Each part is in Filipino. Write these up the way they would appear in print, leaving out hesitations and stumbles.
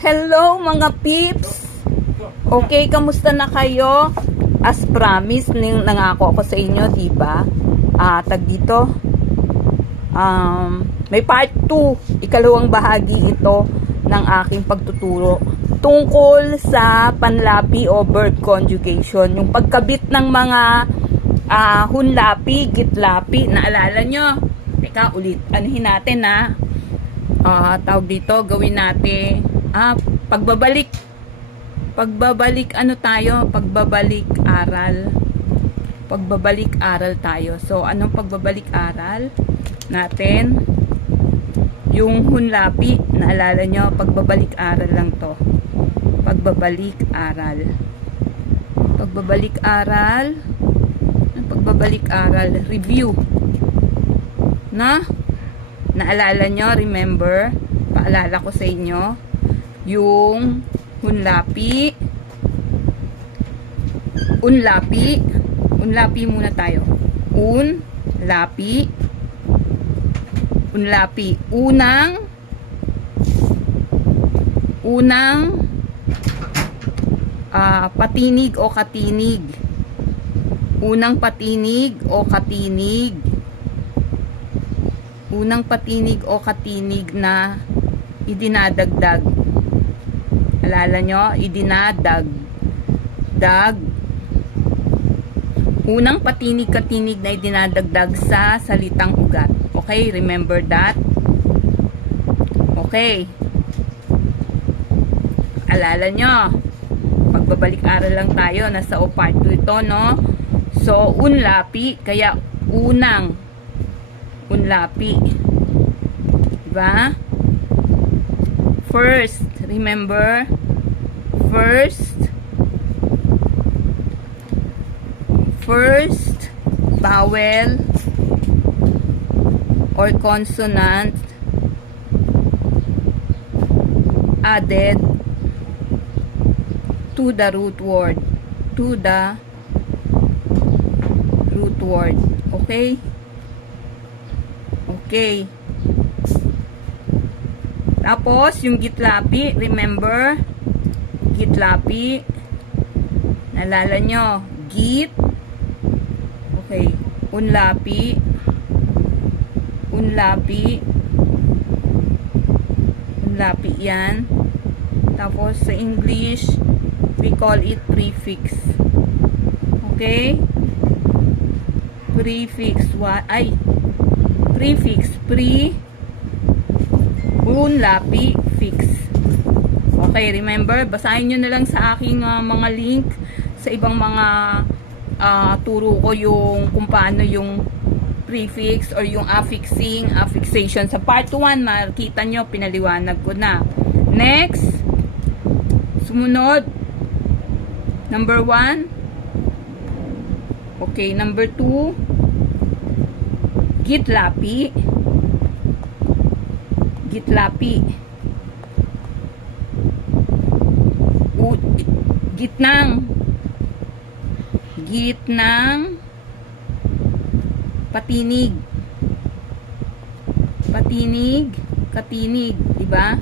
Hello mga peeps! Okay, kamusta na kayo? As promised, nangako ako sa inyo, diba? Tag dito. May part 2, ikalawang bahagi ito ng aking pagtuturo tungkol sa panlapi o verb conjugation. Yung pagkabit ng mga hunlapi, gitlapi. Naalala nyo? Teka, ulit. Anuhin natin tawag dito, gawin natin pagbabalik aral tayo. So anong pagbabalik aral natin? Yung hunlapi, naalala nyo, pagbabalik aral lang to. Pagbabalik aral, review naalala nyo, remember, paalala ko sa inyo yung unlapi muna tayo. Unlapi, unang patinig o katinig. Unang patinig o katinig na idinadagdag. Alala nyo, unang patinig-katinig na idinadagdag sa salitang ugat. Okay, remember that? Okay. Alala nyo, pagbabalik aral lang tayo, nasa part 2 ito, no? So, unlapi, kaya unang unlapi. Diba? First, remember? First vowel or consonant added to the root word. Okay? Okay. Tapos, yung gitlapi, remember? Gitlapi. Nalala nyo? Git. Okay. Unlapi yan. Tapos, sa English, we call it prefix. Okay? Prefix. Unlapi, fix. Okay, remember, basahin nyo na lang sa aking mga link sa ibang mga turo ko yung kung paano yung prefix or yung affixation. Sa part 1, makita nyo, pinaliwanag ko na. Next, sumunod, number 1. Okay, number 2, gitlapi. Gitnang patinig, katinig, diba?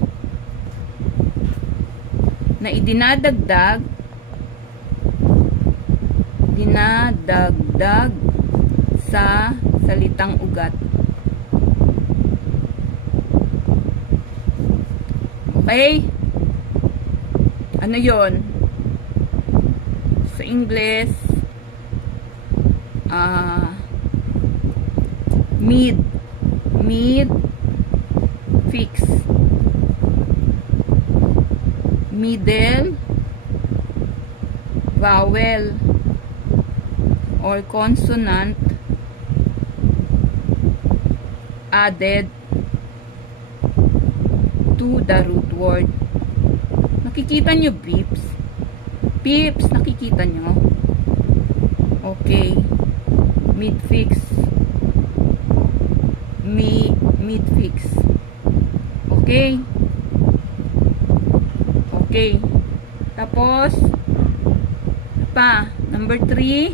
Na idinadagdag sa salitang ugat. Okay? Ano yon? Sa English, mid fix, middle vowel or consonant added to the root word. Nakikita nyo, peeps? Nakikita nyo? Okay. Midfix. Okay. Okay. Tapos, number 3.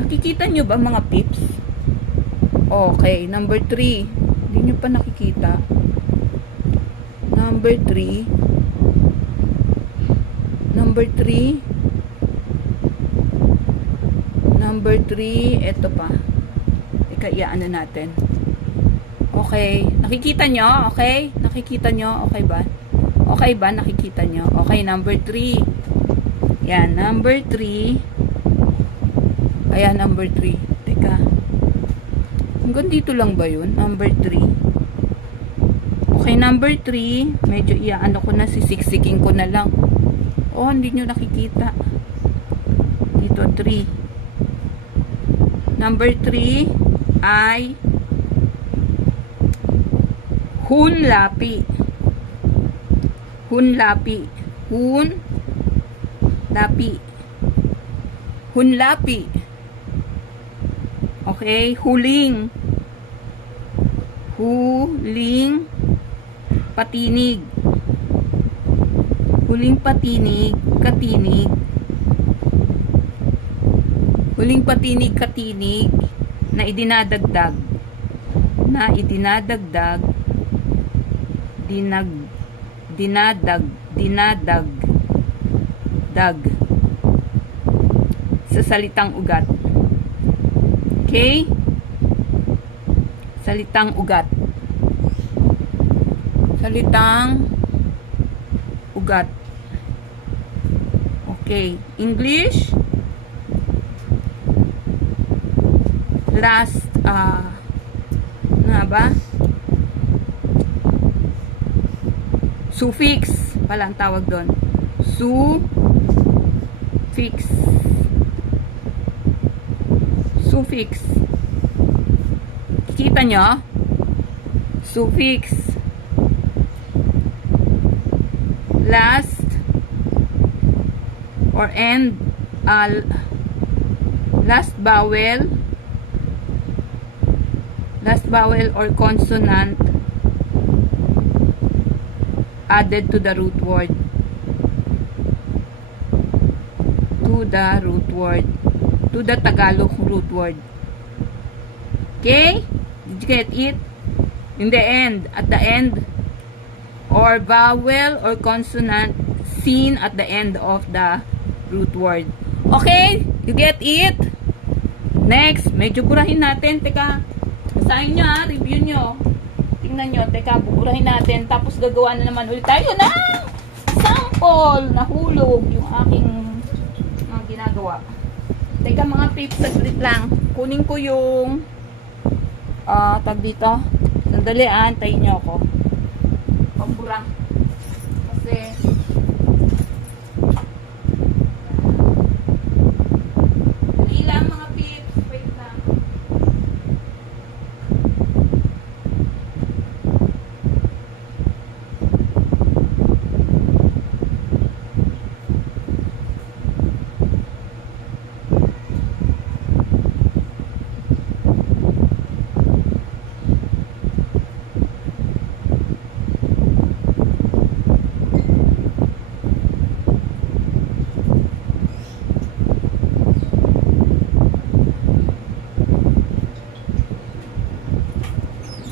Nakikita nyo ba mga peeps? Okay, number 3. Hindi nyo pa nakikita. Number 3. Number 3. Number 3. Ito pa. Ika, ano natin. Okay. Nakikita nyo? Okay? Nakikita nyo? Okay ba? Okay ba? Nakikita nyo? Okay, number 3. Yan, number 3. Ayan, number 3. Teka. Hanggang dito lang ba yun? Number 3. Okay, number 3. Medyo iaano ko na, sisiksiking ko na lang. Oh, hindi nyo nakikita. Dito, 3. Number 3 ay hunlapi. Hunlapi. Hunlapi. Hunlapi. Okay, huling. Huling patinig. Huling patinig, katinig. Huling patinig, katinig na idinadagdag. Na idinadagdag. Dinadagdag sa salitang ugat. Okay? Salitang ugat. Salitang ugat. Okay. English. Last, na ba? Suffix. Pala ang tawag doon. Suffix. Suffix. Kita nyo? Suffix. Last or end, last vowel or consonant added to the root word. To the root word. To the Tagalog root word. Okay? Did you get it? In the end, at the end, or vowel or consonant seen at the end of the root word. Okay? You get it? Next, medyo burahin natin. Teka, basahin nyo ha, review nyo. Tingnan nyo, teka, buburahin natin. Tapos gagawa na naman ulit tayo ng sample. Nahulog yung aking ginagawa. Teka mga pips, saglit lang. Kunin ko yung tag dito. Sandali, antayin nyo ako. Pambura. Kasi dali lang mga pips. Wait lang.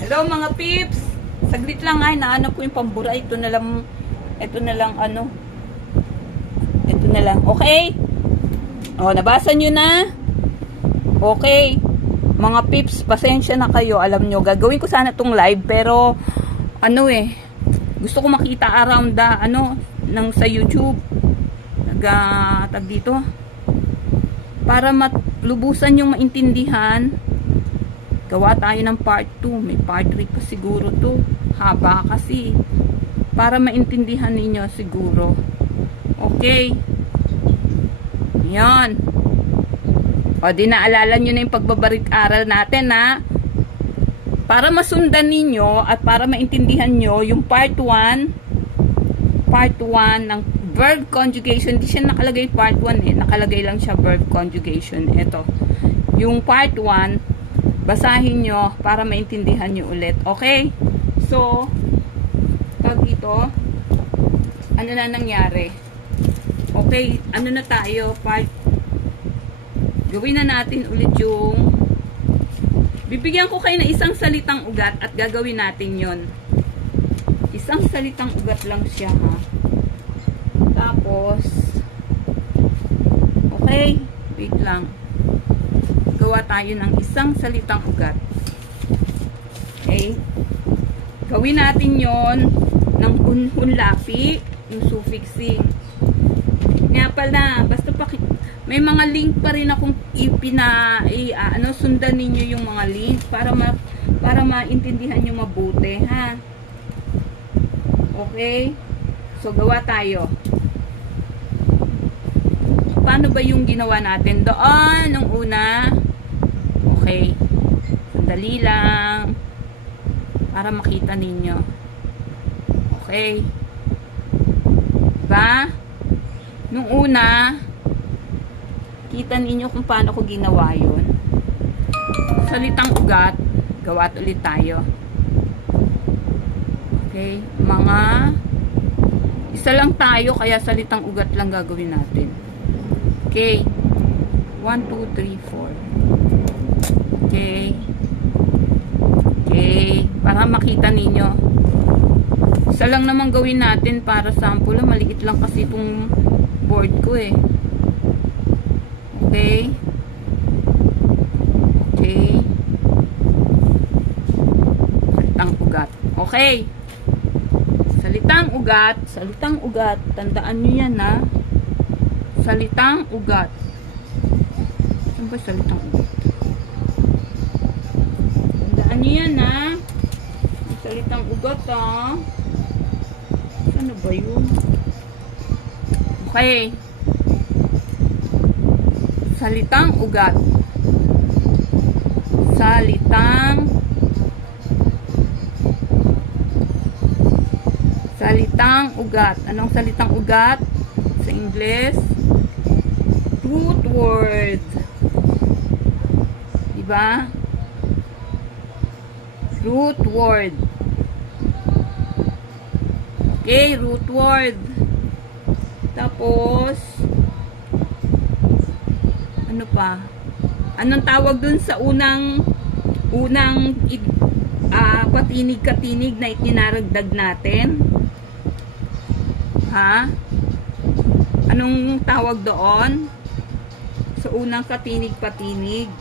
Hello mga pips. Saglit lang ay naano ko yung pambura. Ito na lang ano. Ito na lang. Okay? O, nabasa nyo na? Okay. Mga pips, pasensya na kayo. Alam nyo, gagawin ko sana tong live pero ano gusto ko makita around the nang sa YouTube. Tag dito. Para lubusan yung maintindihan. Gawa tayo ng part 2. May part 3 pa siguro to. Haba kasi. Para maintindihan ninyo siguro. Okay. Yan. O, di naalala nyo na yung pagbabarik-aral natin, ha? Para masundan ninyo at para maintindihan nyo yung part 1 ng verb conjugation. Di siya nakalagay part 1 Nakalagay lang siya verb conjugation. Ito. Yung part 1 basahin nyo para maintindihan nyo ulit. Okay? So, dito, ano na nangyari? Okay, ano na tayo? Gawin na natin ulit yung bibigyan ko kayo ng isang salitang ugat at gagawin natin yon. Isang salitang ugat lang siya, ha. Tapos, okay, wait lang. Gawa tayo ng isang salitang ugat. Okay? Gawin natin yon ng hunlapi, yung suffixing. Nga pala, basta may mga link pa rin akong sundan ninyo yung mga link para maintindihan nyo mabuti, ha? Okay? So, gawa tayo. Paano ba yung ginawa natin doon nung una? Okay. Sandali lang. Para makita ninyo. Okay. Diba? Nung una, kita ninyo kung paano ko ginawa yun. Salitang ugat, gawa ulit tayo. Okay. Isa lang tayo, kaya salitang ugat lang gagawin natin. Okay. 1, 2, 3, 4. Okay. Okay. Para makita ninyo. Isa lang naman gawin natin para sample. Maliit lang kasi itong board ko eh. Okay. Okay. Salitang ugat. Okay. Salitang ugat. Salitang ugat. Tandaan nyo yan, ha. Salitang ugat. Saan ba salitang ugat? Tandaan nyo yan, ha. Salitang ugat, ha. Ano ba yun? Okay. Salitang ugat. Salitang ugat. Anong salitang ugat? Sa English? Root word. Diba? Root word. Okay, root word. Tapos, ano pa? Anong tawag dun sa unang katinig-katinig na itinaragdag natin? Ha? Anong tawag doon? Sa unang katinig-patinig?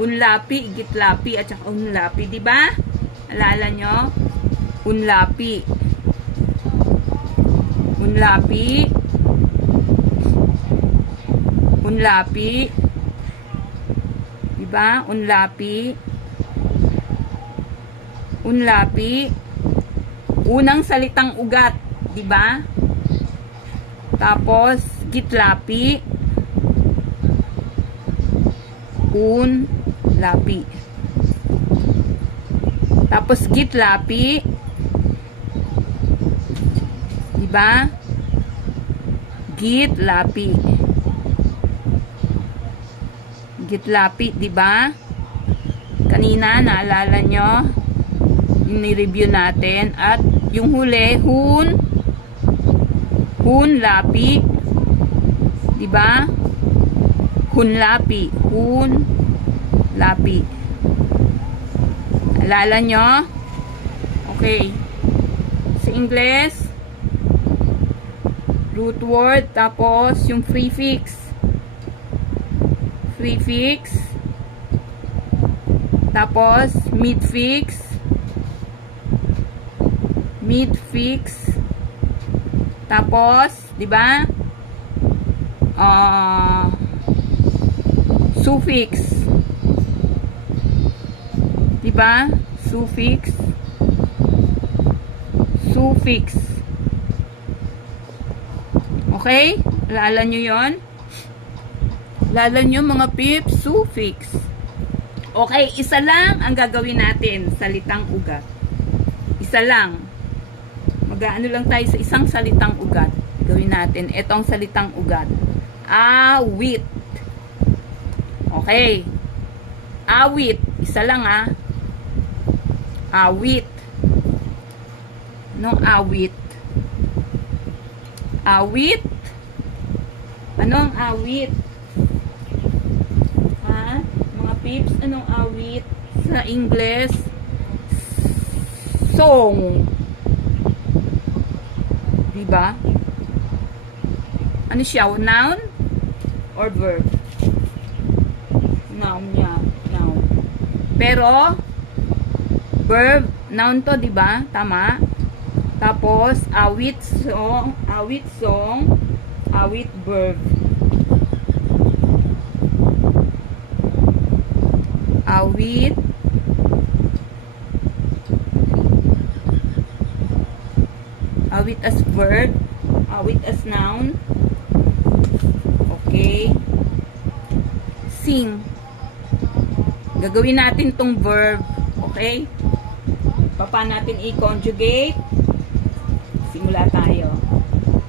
Unlapi, gitlapi, at saka unlapi, di ba? Alala nyo? Unlapi. Unlapi. Unlapi. Diba? Unlapi. Unlapi. Unang salitang ugat. Diba? Tapos, gitlapi. Unlapi. Tapos, gitlapi. Diba? Gitlapi. Gitlapi, diba? Kanina, naalala nyo? Yung ni-review natin. At yung huli, hunlapi. Diba? Hunlapi. Hunlapi. Naalala nyo? Okay. Sa English, root word, tapos yung prefix. Prefix. Tapos, midfix. Midfix. Tapos, di ba? Suffix. Di ba? Suffix. Suffix. Okay? Alala nyo yon? Alala nyo mga pips? Suffix. Okay, isa lang ang gagawin natin. Salitang ugat. Isa lang. Mag-aano lang tayo sa isang salitang ugat. Gawin natin. Ito ang salitang ugat. Awit. Okay. Awit. Isa lang ah. Awit. Anong awit? Awit? Anong awit? Ha? Mga pips, anong awit? Sa English? Song. Diba? Ano siya? Noun or verb? Noun niya. Noun. Pero, verb, noun to, diba? Tama? Tapos, awit song, awit verb. Awit as verb, awit as noun. Okay. Sing. Gagawin natin tong verb. Okay? Paano natin i-conjugate? Simula tayo.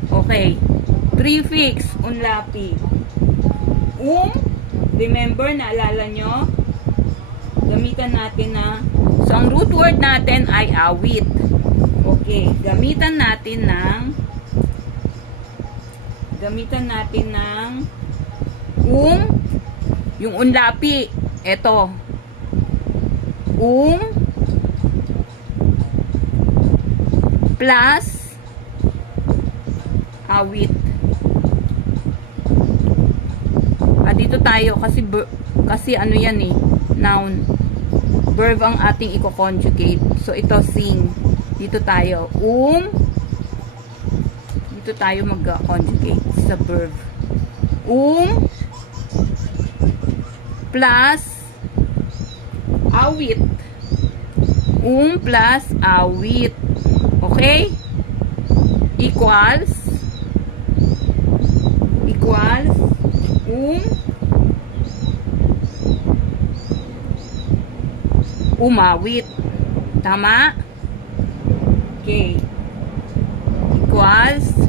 Okay. Prefix, unlapi. Remember, naalala nyo? Gamitan natin na, so ang root word natin ay awit. Okay, gamitan natin ng yung unlapi. Ito. Plus awit. Dito tayo kasi ano yan eh, noun. Verb ang ating i-conjugate. So ito sing. Dito tayo dito tayo mag-conjugate sa verb. Plus awit. Plus awit. Okay? Equals umawit. Tama? Okay. Equals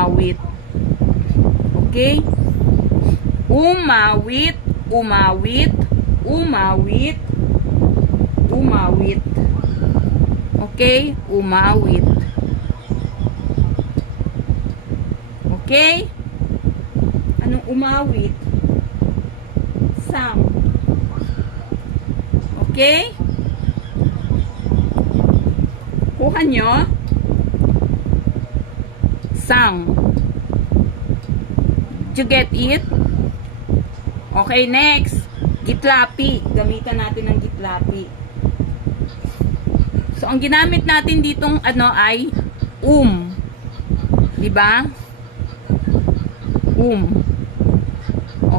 umawit. Okay? Umawit. Okay? Umawit. Okay? Anong umawit? Sang. Okay? Kuha nyo. Sang. Did you get it? Okay, next. Gitlapi. Gamitan natin ng gitlapi. So, ang ginamit natin ditong ay diba?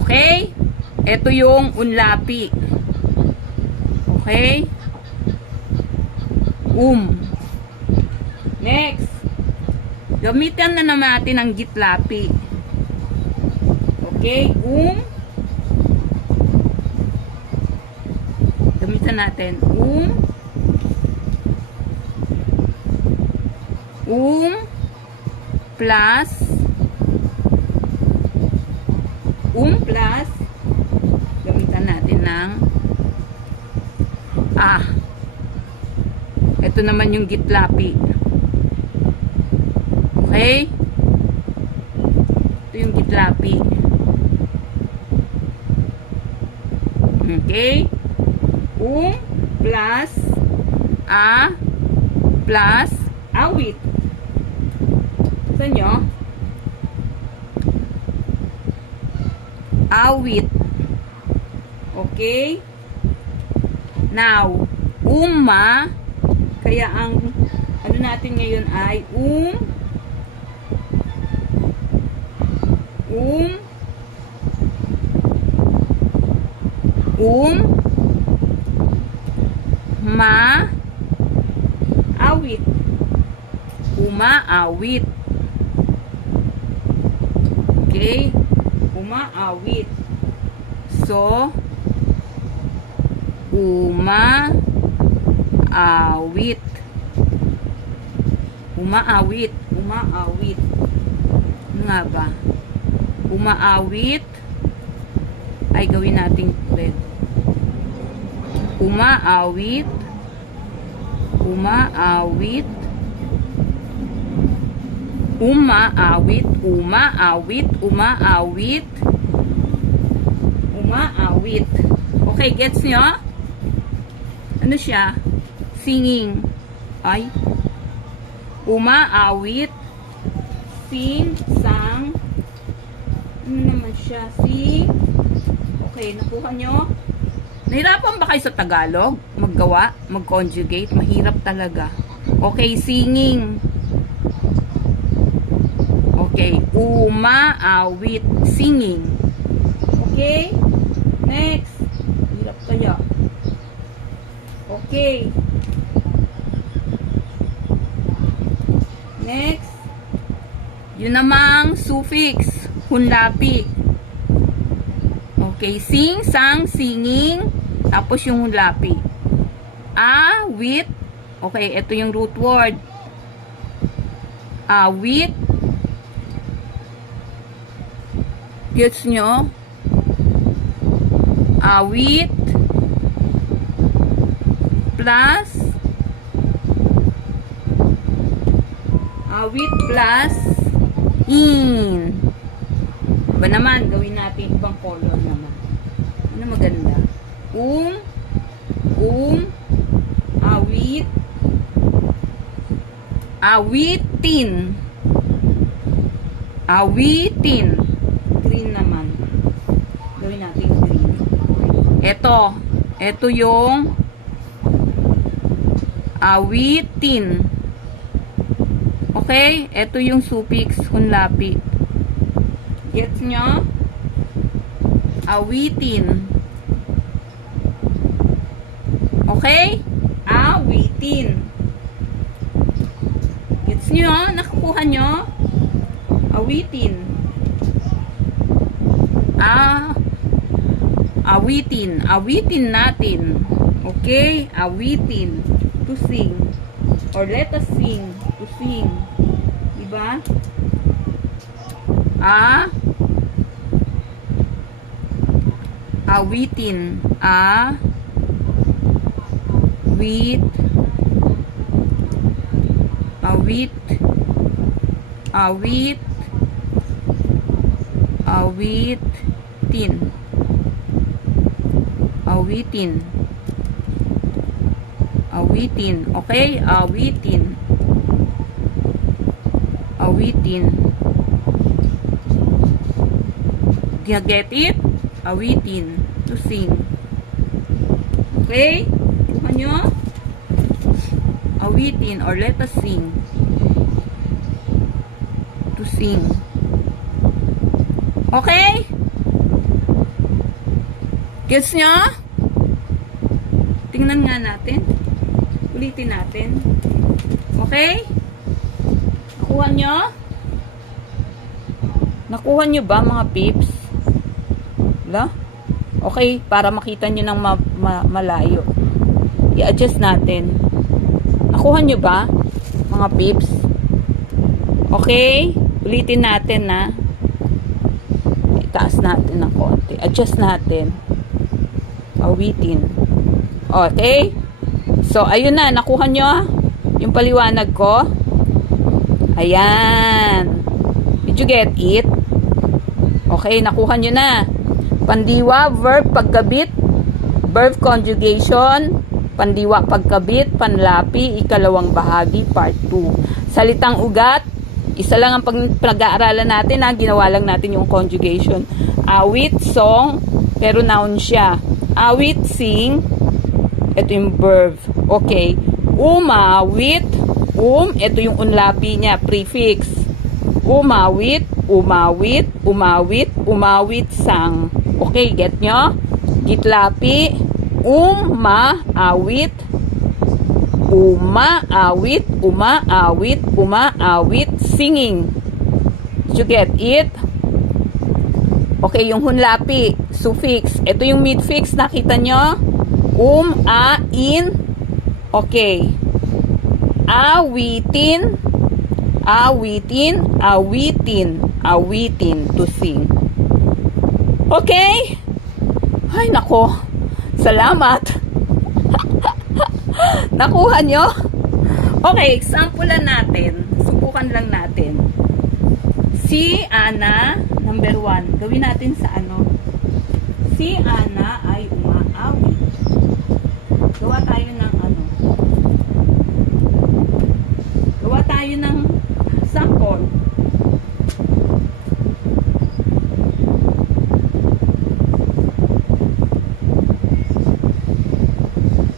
Okay? Ito yung unlapi. Okay? Next. Gamitan na naman natin ang gitlapi. Okay? Gamitan natin plus gamitan natin ng ito naman yung gitlapi. Okay? Ito yung gitlapi. Okay? Plus plus awit. Gusto nyo? Awit. Okay? Now, kaya ang ano natin ngayon ay awit. Umaawit. Okay? Umaawit. So, umaawit. Umaawit. Ano nga ba? Umaawit. Ay, gawin natin ulit. Umaawit. Umaawit. Umaawit. Umaawit. Umaawit. Umaawit. Okay, gets nyo? Ano siya? Singing. Ay. Umaawit. Sing, sang. Ano naman siya? Sing. Okay, nakuha nyo? Nahirapan ba kayo sa Tagalog? Maggawa? Mag-conjugate? Mahirap talaga. Okay, singing. Okay, umaawit. Singing. Okay? Next. Hirap kaya. Okay. Next. Yun namang suffix. Hunlapi. Okay, sing, sang, singing. Tapos yung hunlapi. Awit. Okay, ito yung root word. Awit. Gets nyo? Awit. Plus. Awit plus. In. Ba naman, gawin natin ibang color naman. Ano maganda? Awit. Awitin. Awitin. Green naman. Gawin natin green. Ito yung awitin. Okay? Ito yung suffix hunlapi. Gets nyo? Awitin. Okay? Awitin. Gets nyo? Nakakuha nyo? Awitin. Awitin. Awitin natin. Okay? Awitin. To sing. Or let us sing. To sing. Diba? Awitin. Awitin. Okay? Awitin. Do you get it? Awitin. To sing. Okay? Kuha nyo? Awitin or let us sing. To sing. Okay? Gets nyo? Tingnan nga natin. Ulitin natin. Okay? Nakuha nyo? Nakuha nyo ba mga peeps? Wala? Okay, para makita nyo ng malayo. I-adjust natin. Nakuha nyo ba mga peeps? Okay? Ulitin natin na. Itaas natin ng konti. Adjust natin. Awitin. Okay? So, ayun na. Nakuha nyo yung paliwanag ko. Ayan. Did you get it? Okay, nakuha nyo na. Pandiwa, verb, pagkabit, verb conjugation, pandiwa, pagkabit, panlapi, ikalawang bahagi, part 2. Salitang ugat, isa lang ang pag-aaralan natin, ginawa lang natin yung conjugation. Awit, song, pero noun siya. Awit, sing, ito yung verb. Okay. Umawit, ito yung unlapi niya, prefix. Umawit, umawit, umawit, umawit, sang. Okay, get nyo? Gitlapi, umaawit, umaawit, umaawit, umaawit, singing. Did you get it? Okay, yung hunlapi, suffix. Ito yung midfix, nakita nyo? A, in. Okay. Awitin, awitin, awitin, awitin, to sing. Okay? Ay, nako. Salamat. Nakuha nyo? Okay, example lang natin. Subukan lang natin. Si Ana, number 1. Gawin natin sa ano. Si Ana ay umaawit. Gawa tayo ng ano. Gawa tayo ng sample.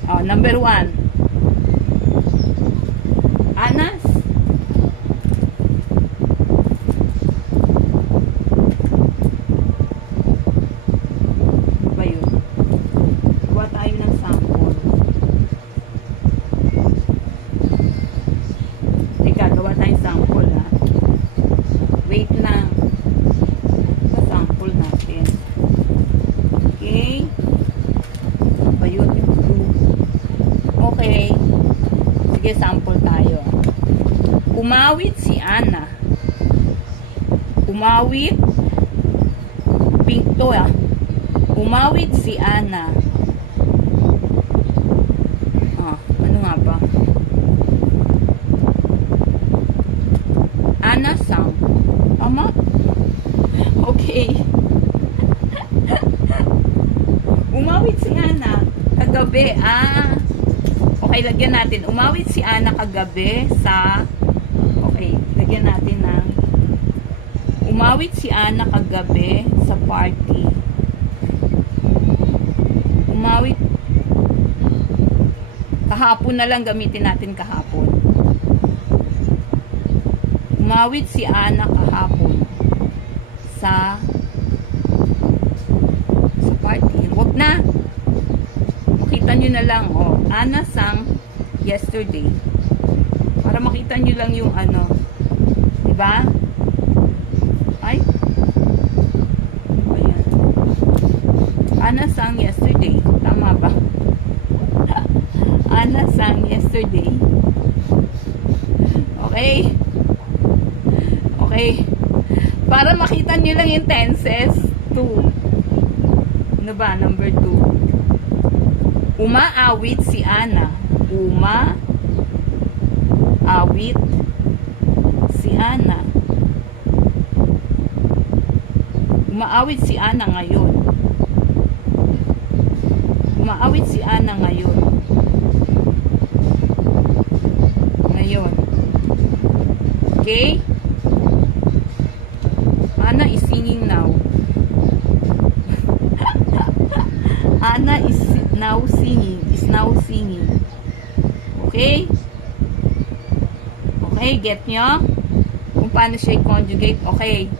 Oh, number 1. Anas. Ba yun? Gawa tayo ng sample. Teka, gawa tayong sample ha. Wait lang. Sample natin. Okay. Ba yun? Okay. Sige, sample tayo. Umawit si Ana. Umawit. Pink to ah. Umawit si Ana. Ano nga ba? Ana sang. Tama? Okay. Umawit si Ana kagabi. Okay, lagyan natin. Umawit si Ana kagabi sa... Okay, lagyan natin ng... Umawit si Ana kagabi sa party. Umawit... Kahapon na lang, gamitin natin kahapon. Umawit si Ana kahapon sa party. Huwag na. Makita nyo na lang, oh. Ana sang yesterday. Para makita nyo lang yung ano. Diba? Ay. Ayan. Ana sang yesterday. Tama ba? Ana sang yesterday. Okay. Okay. Para makita nyo lang yung tenses. 2. Ano ba? Number 2. Umaawit si Ana. Umaawit si Ana. Umaawit si Ana ngayon. Umaawit si Ana ngayon. Ngayon. Okay? Ana is singing now. Ana is now singing. Is now singing. Okay? Okay, get nyo? Kung paano siya i-conjugate. Okay.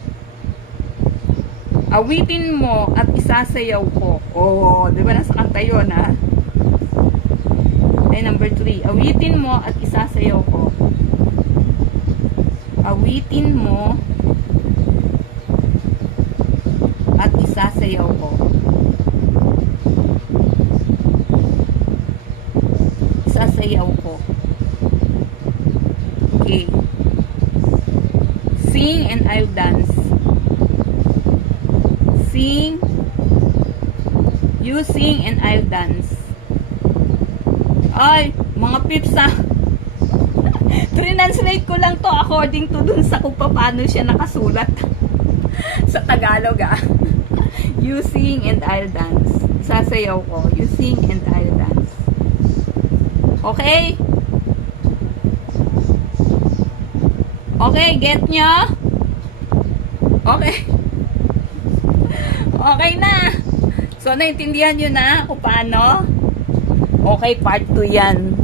Awitin mo at isasayaw ko. Oh, di ba nasa kanta yun, ha? Okay, number 3. Awitin mo at isasayaw ko. Awitin mo at isasayaw ko. Isasayaw ko. Okay. Sing and I'll dance. Sing. You sing and I'll dance. Ay, mga pips ha. Translate ko lang to according to dun sa kung paano siya nakasulat sa Tagalog ah. You sing and I'll dance. Sasayaw ko. You sing and I'll dance. Okay? Okay, get nyo? Okay. Okay na. So, naintindihan nyo na kung paano? Okay, part 2 yan.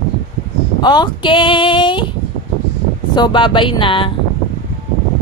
Okay. So, bye-bye na.